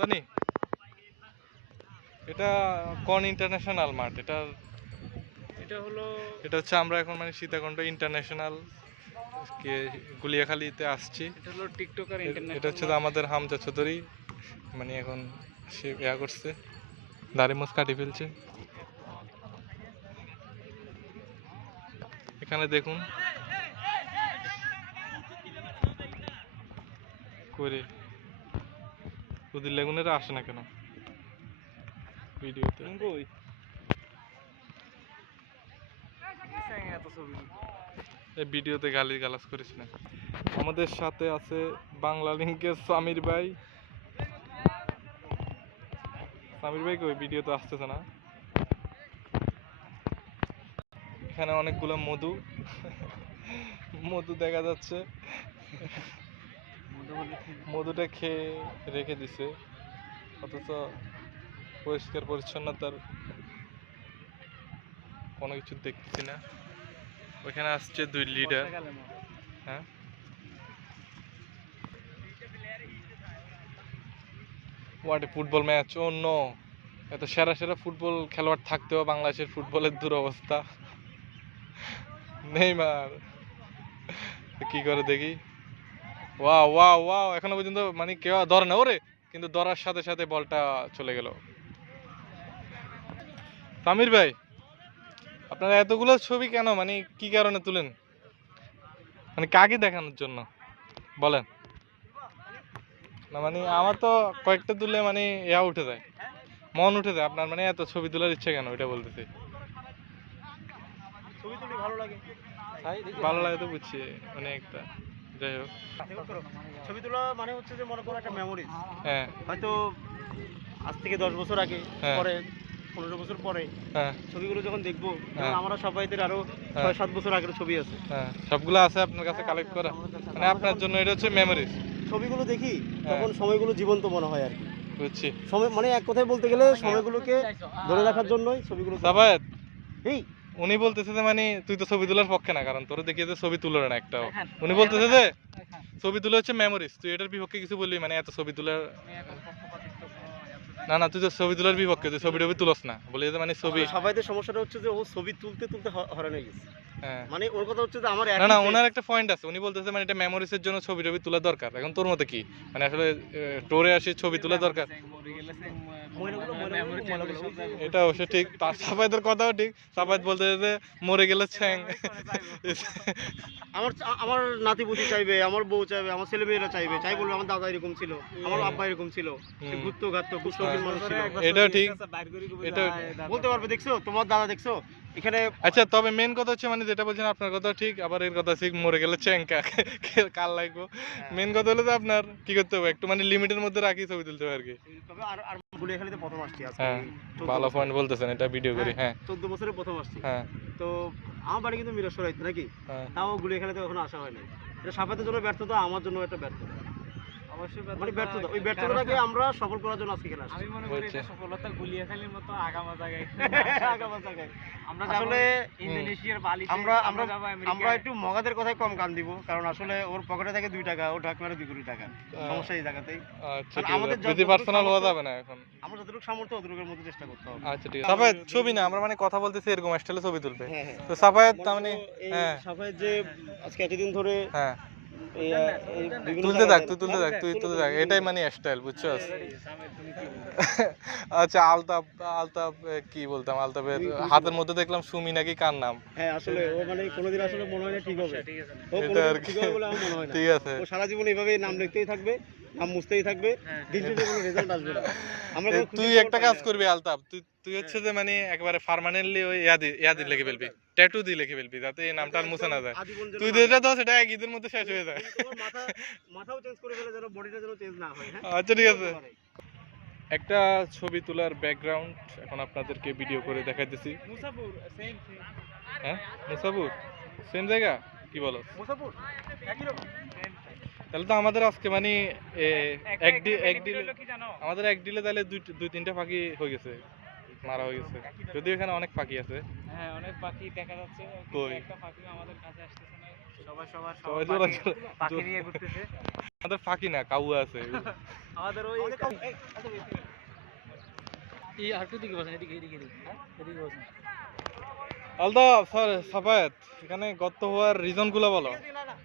জানি এটা কোন ইন্টারন্যাশনাল মাঠ? এটা হচ্ছে আমরা এখন মানে সীতাকুণ্ড ইন্টারন্যাশনাল গুলিয়াখালীতে আসছি। এটা হচ্ছে আমাদের হামজা চৌধুরী, মানে এখন সে ইয়া করছে, দাড়ি মোছ কাটি ফেলছে। এখানে দেখুন করে ওদের লেগুনেরা আসে না কেন ভিডিওতে? এই ভিডিওতে গালি গালাজ করিস না। আমাদের সাথে আছে বাংলা লিঙ্কের সামির ভাই। সামির ভাই কই? ভিডিওতে আসতেছে না। এখানে অনেকগুলো মধু দেখা যাচ্ছে, মধুটা খেয়ে রেখে দিছে, অথচ পরিষ্কার পরিচ্ছন্নতার কোনো কিছু দেখতেছি না। ওইখানে আসছে দুই লিডার। হ্যাঁ, what a football match! Oh no, এত সেরা সেরা ফুটবল খেলোয়াড় থাকতেও বাংলাদেশের ফুটবলের দুরবস্থা। নেইমার কি করে দেখি। ওয়াও ওয়াও ওয়াও, এখনো পর্যন্ত মানে কেউ ধরে না ওরে, কিন্তু ধরার সাথে সাথে বলটা চলে গেল। সামির ভাই, আপনারা এতগুলো ছবি কেন, মানে কি কারণে তুলেন? মানে কাকে দেখানোর জন্য বলেন না? মানে আমার তো কয়েকটা তুলে মানে ইয়া উঠে যায়, মন উঠে যায়। আপনার মানে এত ছবি তোলার ইচ্ছে কেন, এটা বলতেছি। ভালো লাগে তো বুঝছি, মানে একটা যাই হোক, ছবি তোলা মানে হচ্ছে যে মনে করো একটা মেমোরি। হ্যাঁ, হয়তো আজ থেকে 10 বছর আগে, পরে 15 বছর পরে ছবিগুলো যখন দেখবো, যেমন আমরা সবাইদের আরো 6-7 বছর আগের ছবি আছে, সবগুলো আছে আপনার কাছে কালেক্ট করা, মানে আপনার জন্য এটা হচ্ছে মেমোরিজ। ছবিগুলো দেখি তখন সময়গুলো জীবন্ত মনে হয় আর কি। বুঝছি, সময় মানে এক কথায় বলতে গেলে সময়গুলোকে ধরে রাখার জন্যই ছবিগুলো। সাবাত এই উনি বলতেছে যে মানে তুই তো ছবি তোলার পক্ষে না, কারণ তোর দেখিয়ে যে ছবি তুলো না একটাও। উনি বলতেছে যে ছবি তুলে হচ্ছে মেমোরিজ, তুই এটার বিপক্ষে কিছু বললি, মানে এত ছবি তোলার। না না, তুই তো ছবি তোলার বিপক্ষে, তুই ছবি টবি তুলস না বলি যে মানে ছবি। সবাইদের সমস্যাটা হচ্ছে যে ও ছবি তুলতে তুলতে হরানো গেছে। মানে ওর কথা হচ্ছে যে আমার না না, ওনার একটা পয়েন্ট আছে, উনি বলতেছে মানে এটা মেমোরিজের জন্য ছবি টবি তোলা দরকার। এখন তোর মতে কি, মানে আসলে টোরে আসি ছবি তোলা দরকার? এটা অবশ্য ঠিক, তার সাফায়েতের কথাও ঠিক। সাফায়েত বলতেছে যে মরে গেলে ছ্যাং। আমার আমার নাতিপুতি চাইবে, আমার বউ চাইবে, আমার ছেলে মেয়েরা চাইবে, চাই বলবে আমার দাদা এরকম ছিল, আমার আব্বা এরকম ছিল, ঘুরতো ঘাটতো কুষ্ঠকিন মানুষ ছিল। এটাও ঠিক, এটা বলতে পারবে, দেখছো তোমার দাদা, দেখছো এখানে। আচ্ছা, তবে মেন কথা হচ্ছে মানে যেটা বলছেন আপনার কথা ঠিক, আবার এর কথা ঠিক, মরে গেলে চ্যাংকা কাল লাগবো। মেন কথা হলো যে আপনার কি করতে হবে, একটু মানে লিমিটের মধ্যে রাখি ছবি তুলতে হবে আর কি। তবে আর গুলিয়াখালীতে প্রথম আসছি আজকে। হ্যাঁ, ভালো পয়েন্ট বলতেছেন, এটা ভিডিও করি। হ্যাঁ, 14 বছরে প্রথম আসছি। হ্যাঁ, তো আমার বাড়ি কিন্তু মিরসরাইতে নাকি, তাও গুলিয়াখালীতে কখনো আসা হয় না। এটা সাফাতের জন্য ব্যর্থতা, আমার জন্য একটা ব্যর্থতা। মানে ব্যর্থতা, ওই ব্যর্থতাটাকে আমরা সফল করার জন্য আজকে খেলা। আমি মনে করি এটা সফলতা গুলিয়াখালীর মতো আগামা জায়গায়। আগামা জায়গায় আমরা আসলে ইন্দোনেশিয়ার বালি, আমরা একটু মগাদের কথাই কম কান দিব, কারণ আসলে ওর পকেটে থাকে 2 টাকা, ও ঢাক মারে 2 কোটি টাকা। সমস্যা এই জায়গাতেই। আচ্ছা, আমাদের যদি পার্সোনাল হওয়া যাবে না, এখন আমরা যতটুকু সামর্থ্য ততটুকুর মধ্যে চেষ্টা করতে হবে। আচ্ছা ঠিক আছে। সাফায়েত ছবি না, আমরা মানে কথা বলতেছি এরকম স্টাইলে ছবি তুলবে। তো সাফায়েত তার মানে সাফায়েত যে আজকে এতদিন ধরে তুলতে থাক, তুই তুলতে থাক, তুই তুলতে থাক, এটাই মানে স্টাইল, বুঝছস? আচ্ছা, আলতাফ, আলতাফ কি বলতাম, আলতাফের হাতের মধ্যে দেখলাম সুমি নাকি কার নাম। হ্যাঁ, আসলে ও মানে কোনোদিন আসলে মনে হয় না ঠিক হবে। ও এটা আর ঠিক হবে বলে আমার মনে হয় না। ঠিক আছে, ও সারা জীবন এইভাবে নাম লিখতেই থাকবে, নাম মুছতেই থাকবে, দিন শেষে কোনো রেজাল্ট আসবে না। আমরা তুই একটা কাজ করবি আলতাফ, তুই হচ্ছে যে মানে একবারে পার্মানেন্টলি ওই ইয়াদি লিখে ফেলবি, ট্যাটু দিয়ে লিখে ফেলবি, যাতে এই নামটা আর মুছে না যায়। তুই যেটা দাও সেটা এক ঈদের মধ্যে শেষ হয়ে যায়। মাথাও চেঞ্জ করে ফেলে, যেন বডিটা যেন চেঞ্জ না হয়। আচ্ছা ঠিক আছে। একটা ছবি তোলার ব্যাকগ্রাউন্ড এখন আপনাদেরকে ভিডিও করে দেখাইতেছি। হ্যাঁ, মুসাপুর সেম জায়গা, কি বলো? মুসাপুর একই রকম। তাহলে তো আমাদের আজকে মানে আমাদের এক ডিলে তাহলে দুই তিনটা পাখি হয়ে গেছে, মারা হয়ে গেছে। যদিও এখানে অনেক পাখি আছে। হ্যাঁ, অনেক পাখি দেখা যাচ্ছে। কই একটা পাখি আমাদের কাছে আসতেছে না, সবাই পাখি নিয়ে ঘুরতেছে। আমাদের পাখি না, কাউয়া আছে। আমাদের ওই অলদো সাফায়াত, এখানে গর্ত হওয়ার রিজন গুলো বলো,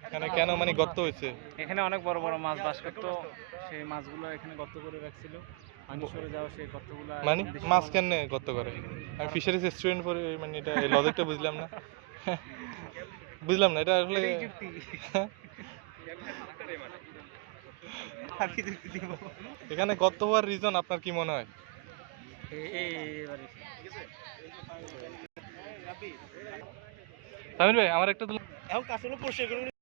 এখানে কেন মানে গর্ত হয়েছে? এখানে অনেক বড় বড় মাছ বাস করতো, সেই মাছগুলো এখানে গর্ত করে রাখছিল, পানি সরে যাওয়া সেই গর্তগুলো মানে মাছ কেন গর্ত করে? আমি ফিশারিজ স্টুডেন্ট পড়ে, মানে এটা এই লজিকটা বুঝলাম না। বুঝলাম না এটা আসলে। এখানে গর্ত হওয়ার রিজন আপনার কি মনে হয়? তামিল ভাই আমার একটা এখন কাছে পরিষ্কার করে